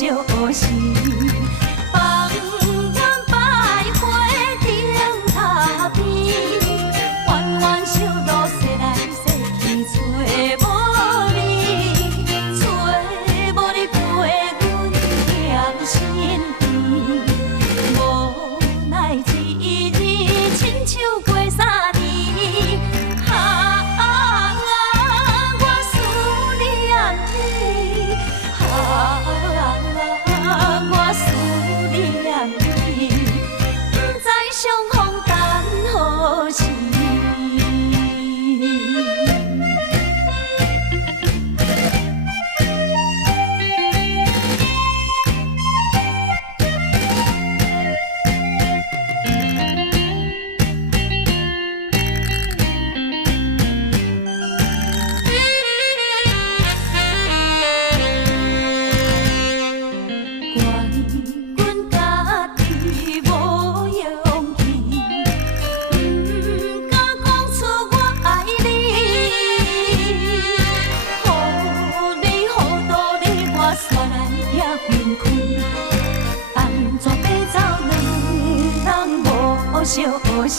相思。放阮百花顶塔边，弯弯小路踅来踅去，找无你，找无你陪阮行身边。无奈一日亲像过3年，我思念你，我思念你，不知相逢等何时。怪阮家己无勇气，不敢讲出我爱你。予你予倒你，我煞来也分开。安怎要走两人无相思？